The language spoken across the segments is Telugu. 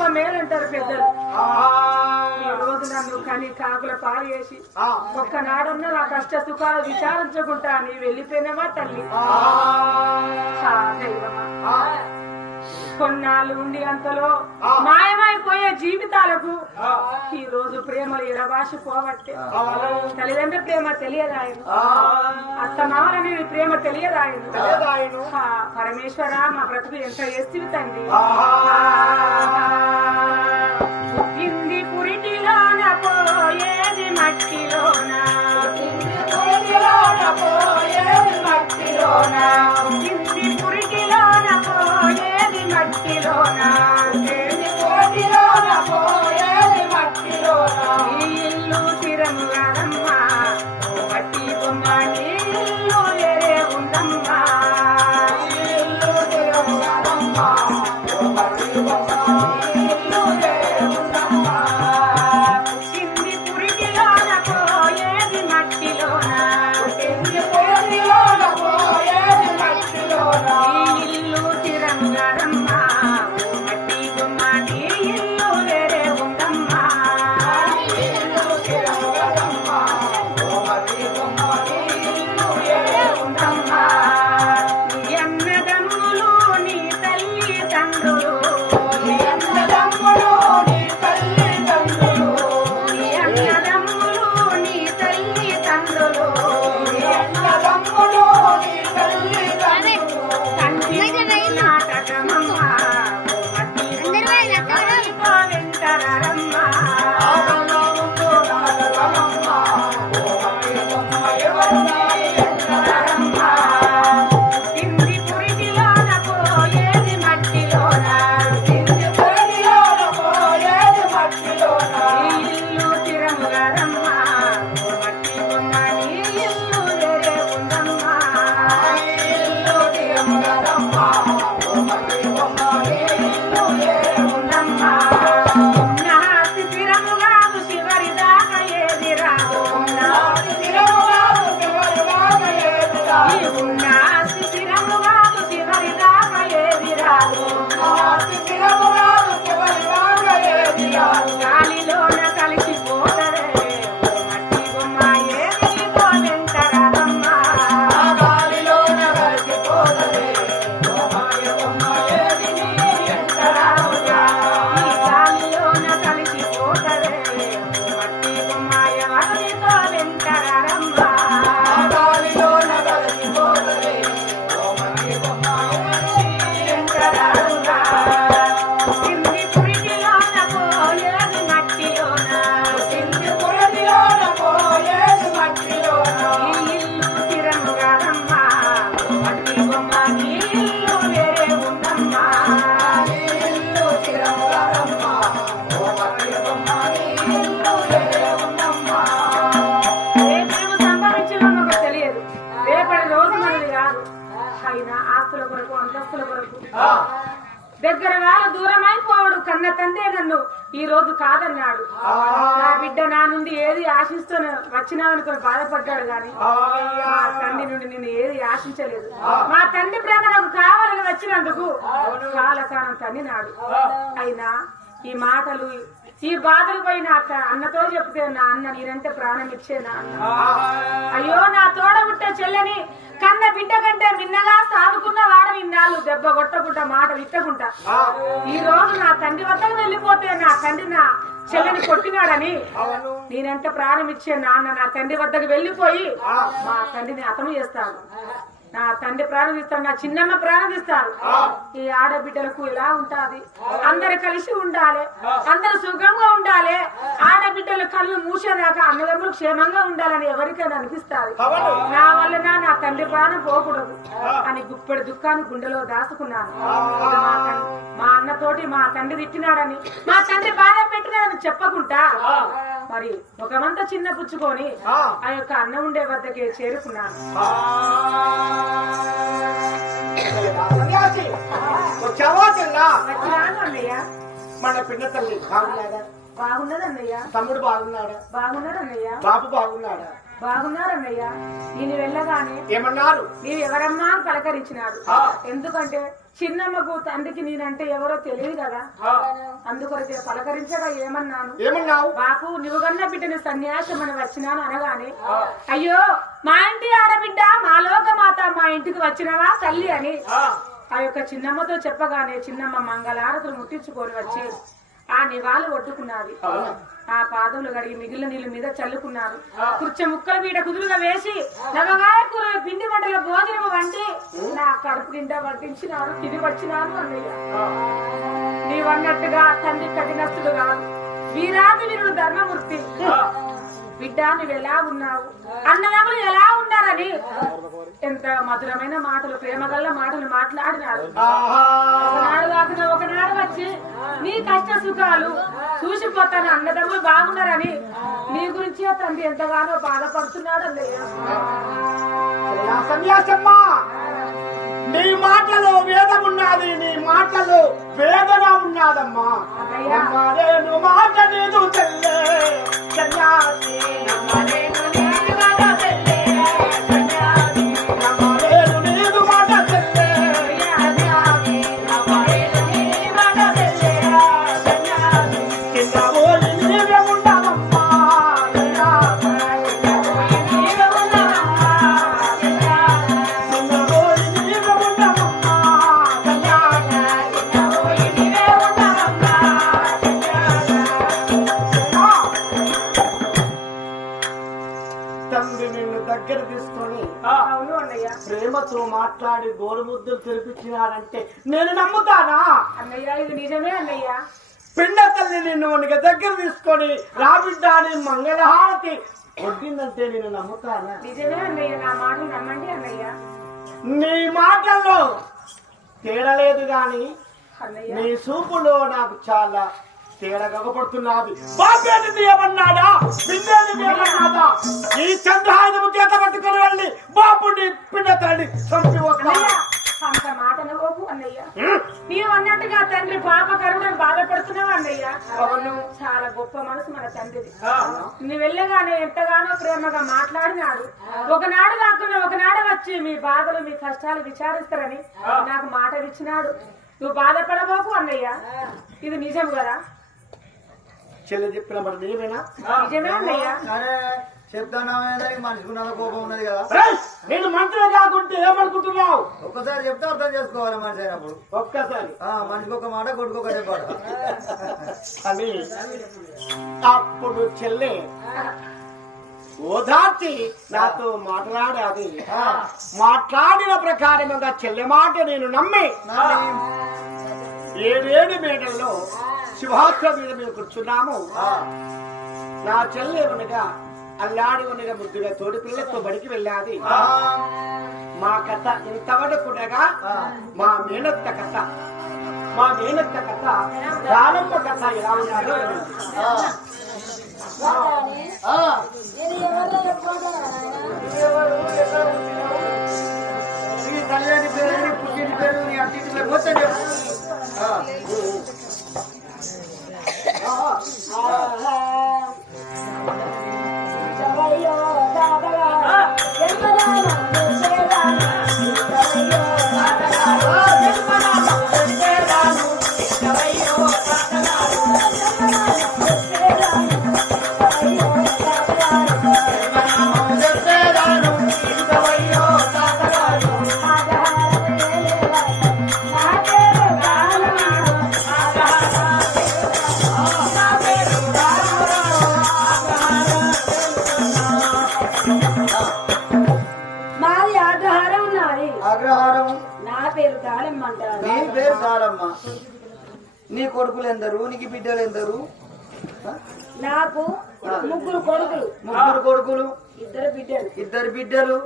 మేలంటారు పెద్దలు. రోజు నన్ను కని కాకుల పాలు చేసి ఒక్కనాడన్నా నా కష్ట సుఖాలు విచారించకుండా నీ వెళ్ళిపోయినవా తల్లి? దైవమా. కొన్నాళ్ళు ఉండి అంతలో మాయమైపోయే జీవితాలకు ఈ రోజు ప్రేమలు ఎడబాసి పోవట్టే. తల్లిదండ్రుల ప్రేమ తెలియదాయను. అత్త మామలని ప్రేమ తెలియదాయను. పరమేశ్వర మా బ్రతుకు ఎంత ఎస్తివి తండ్రి? ఇంది పురిటిలోన పోయేది మట్టిలోన. పురిటిలోన Eu não namorada కొరకు అంతస్తుల కొరకు. దగ్గర వాళ్ళ దూరమైపోవడు కన్న తండ్రి నన్ను. ఈ రోజు కాదన్నాడు. నా బిడ్డ నా నుండి ఏది ఆశిస్తూ వచ్చినావనుకొని బాధపడ్డాడు గాని మా తండ్రి నుండి నేను ఏది ఆశించలేదు. మా తండ్రి ప్రేమ నాకు కావాలని వచ్చినందుకు కాలకాలం తన్నినాడు. అయినా ఈ మాటలు ఈ బాధలు పోయి నా అక్క అన్నతో చెప్తే నా అన్న నేనంటే ప్రాణం ఇచ్చేనా అయ్యో నా తోడ పుట్టే చెల్లని కన్న బిడ్డ కంటే మిన్నగా సాదుకున్న వాడని ఇన్నాళ్ళు దెబ్బ కొట్టకుండా మాట విట్టకుండా. ఈ రోజు నా తండ్రి వద్దకు వెళ్ళిపోతే నా తండ్రి నా చెల్లని కొట్టినాడని నేనంటే ప్రాణం ఇచ్చే నాన్న నా తండ్రి వద్దకు వెళ్ళిపోయి మా తండ్రిని అతము చేస్తాను నా తండ్రి ప్రారంభిస్తాడు నా చిన్నమ్మ ప్రారంభిస్తారు ఈ ఆడబిడ్డలకు ఇలా ఉంటాది. అందరు కలిసి ఉండాలి. అందరు సుఖంగా ఉండాలి. ఆడబిడ్డలు కళ్ళు మూసేదాకా అన్నదమ్ములు క్షేమంగా ఉండాలని ఎవరికైనా అనిపిస్తారు నా వల్ల నా తండ్రి ప్రాణం పోకూడదు. అని గుప్పెడు దుఃఖాన్ని గుండెలో దాచుకున్నాను. మా అన్నతోటి మా తండ్రి తిట్టినాడని మా తండ్రి బాధ పెట్టినాడని చెప్పకుండా మరి ముఖమంతా చిన్న పుచ్చుకొని ఆ. యొక్క అన్న ఉండే వద్దకే చేరుకున్నాను. వచ్చినాను అన్నయ్య. మన పిన్న తల్లి బాగున్నాడా? బాగున్నది అన్నయ్య. తమ్ముడు బాగున్నాడా? బాగున్నది అన్నయ్య. బాబు బాగున్నాడా? బాగున్నారన్నయ్య నేను వెళ్ళగానే ఏమన్నారు? మీరు ఎవరమ్మా అని పలకరించినాడు ఆ. ఎందుకంటే చిన్నమ్మకు తండ్రికి నేనంటే ఎవరో తెలియదు కదా? అందుకొరకే పలకరించగా ఏమన్నాను? ఏమన్నావు? బాపు నువ్వు కన్నా బిడ్డని సన్యాసం అని వచ్చినాను అనగానే అయ్యో మా ఇంటి ఆడబిడ్డ మా లోకమాత మా ఇంటికి వచ్చినవా తల్లి అని. ఆ, యొక్క చిన్నమ్మతో చెప్పగానే చిన్నమ్మ మంగళారతులు ముట్టించుకొని వచ్చి ఆ నివాళి ఒట్టుకున్నది ఆ పాదములు కడిగి మిగిలిన నీళ్ళ మీద చల్లుకున్నారు. కుర్చె ముక్కల వీడ కుదురుగా వేసి నవగాయకూర పిండి వంటల భోజనం వండి నా కడుపు నిండా వడ్డించినారు తిని వచ్చినాను అన్నయ్య. నీవన్నట్టుగా తండ్రి కఠినస్తుడు కాదు వీరాది వీరుడు ధర్మమూర్తి. బిడ్డ నువ్వు ఎలా ఉన్నావు? అన్నదమ్ములు ఎలా ఉన్నావు ఎంత మధురమైన మాటలు ప్రేమగల్ల మాటలు మాట్లాడినారు. ఒకనాడు కాకుండా ఒకనాడు వచ్చి నీ కష్ట సుఖాలు చూసిపోతాను అన్నదమ్ములు బాగున్నారని నీ గురించి తండ్రి ఎంతగానో బాధపడుతున్నాడు సన్యాసమ్మ. నీ మాటలో వేదం ఉన్నది నీ మాటలో వేదన ఉన్నదమ్మా. మాట చెల్లె. సన్యాసి దగ్గర తీసుకొని అవును అన్నయ్య. ప్రేమతో మాట్లాడి గోరుముద్దులు తెరిపించినాడంటే నేను నమ్ముతానా? అన్నయ్య ఇది నిజమే అన్నయ్య. పిండ తల్లి నిన్ను మనకి దగ్గర తీసుకొని రాబిడ్డాని మంగళహారతి కొట్టిందంటే నేను నమ్ముతానా? నిజమే అన్నయ్య నా మాటలు నమ్మండి అన్నయ్య. నీ మాటల్లో తేడలేదు గాని అన్నయ్య. నీ చూపులో నాకు చాలా తేడా కనపడుతున్నది. బాబేని ఏమన్నాడా? బిడ్డని ఏమన్నాడా? ఈ చంద్రహాయుధము చేత పట్టుకుని వెళ్ళి బాబుని పిండతని చంపి వస్తా అన్నయ్య అంత మాట నవ్వకు అన్నయ్య. నీవు అన్నట్టుగా తండ్రి పాప కరుణను బాధపడుతున్నావు అన్నయ్య? అవును. చాలా గొప్ప మనసు మన తండ్రిది. నువ్వు వెళ్ళగానే ఎంతగానో ప్రేమగా మాట్లాడినాడు. ఒకనాడు కాకుండా ఒకనాడు వచ్చి మీ బాధలు మీ కష్టాలు విచారిస్తారని నాకు మాట ఇచ్చినాడు. నువ్వు బాధపడబోకు అన్నయ్య. ఇది నిజం కదా? చెల్లి చెప్పిన మరి నీవేనా నిజమే అన్నయ్య. అరే చెప్తాను మనిషికున్న కోపం ఉన్నది కదా. నేను మంత్రి కాకుంటే ఏమనుకుంటున్నావు? ఒక్కసారి చెప్తే అర్థం చేసుకోవాలి మనిషి అయినప్పుడు. ఒక్కసారి. ఆ, మనిషికి ఒక మాట కొడుకు ఒక మాట అని అప్పుడు చెల్లె ఓదార్చి నాతో మాట్లాడాది. మాట్లాడిన ప్రకారముగా చెల్లె మాట నేను నమ్మి. ఏడేడు మేడల్లో శివాస్త్ర మీద మేము కూర్చున్నాము. నా చెల్లె ఉనగా అల్లాడి ఉనగా ముద్దుగా తోడి పిల్లతో బడికి వెళ్ళాది. మా కథ ఇంతవరకునగా మా మేనత్త కథ. మా మేనత్త కథ ప్రారంభ కథ ఎలా ఉన్నాడో తల్లి చాలమ్మ నీ కొడుకులు ఎందరు? నీకు బిడ్డలు ఎందరు? నాకు ముగ్గురు కొడుకులు. ముగ్గురు కొడుకులు? ఇద్దరు బిడ్డలు. ఇద్దరు బిడ్డలు?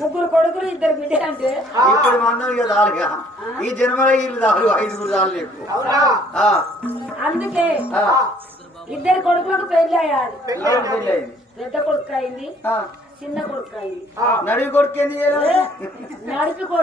ముగ్గురు కొడుకులు ఇద్దరు బిడ్డలు అంటే? ఇప్పుడు మందం ఇక దాలుగా ఈ జన్మలో వీళ్ళు దాలు ఐదుగురు దాలు నీకు అందుకే ఇద్దరు కొడుకులకు పెళ్ళి అయ్యాలి అయింది? పెద్ద కొడుకు అయింది చిన్న కొడుకు అయింది. నడివి కొడుకు? నడిపి కొడుకు